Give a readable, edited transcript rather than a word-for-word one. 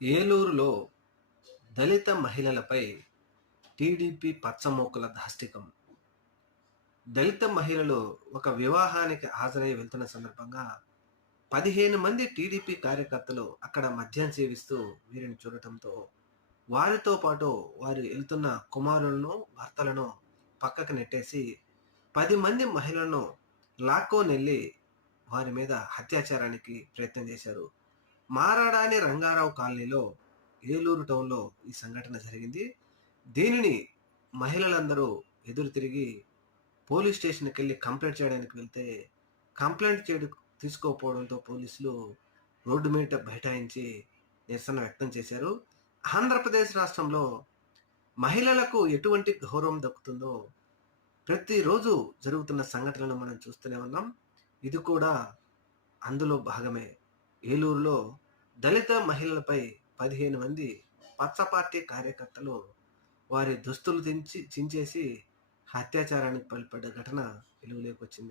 ఏలూరులో దళిత మహిళలపై టీడీపీ పచ్చమోకుల దాష్టికం. దళిత మహిళలు ఒక వివాహానికి హాజరై వెళ్తున్న సందర్భంగా 15 మంది టీడీపీ కార్యకర్తలు అక్కడ మద్యం సేవిస్తూ వీరిని చూడటంతో వారితో పాటు వారు వెళ్తున్న కుమారులను, భర్తలను పక్కకు నెట్టేసి 10 మంది మహిళలను లాక్కోనెళ్ళి వారి మీద అత్యాచారానికి ప్రయత్నం చేశారు. మారాడాని రంగారావు కాలనీలో ఏలూరు టౌన్‌లో ఈ సంఘటన జరిగింది. దీనిని మహిళలందరూ ఎదురు తిరిగి పోలీస్ స్టేషన్‌కెళ్ళి కంప్లెయింట్ చేయడానికి వెళ్తే, కంప్లెయింట్ తీసుకోకపోవడంతో పోలీసులు రోడ్డు మీద బైఠాయించి నిరసన వ్యక్తం చేశారు. ఆంధ్రప్రదేశ్ రాష్ట్రంలో మహిళలకు ఎటువంటి గౌరవం దక్కుతుందో ప్రతిరోజు జరుగుతున్న సంఘటనలను మనం చూస్తూనే ఉన్నాం. ఇది కూడా అందులో భాగమే. ఏలూరులో దళిత మహిళలపై 15 మంది పచ్చ పార్టీ కార్యకర్తలు వారి దుస్తులు చించేసి అత్యాచారానికి పాల్పడ్డ ఘటన వెలుగులోకి వచ్చింది.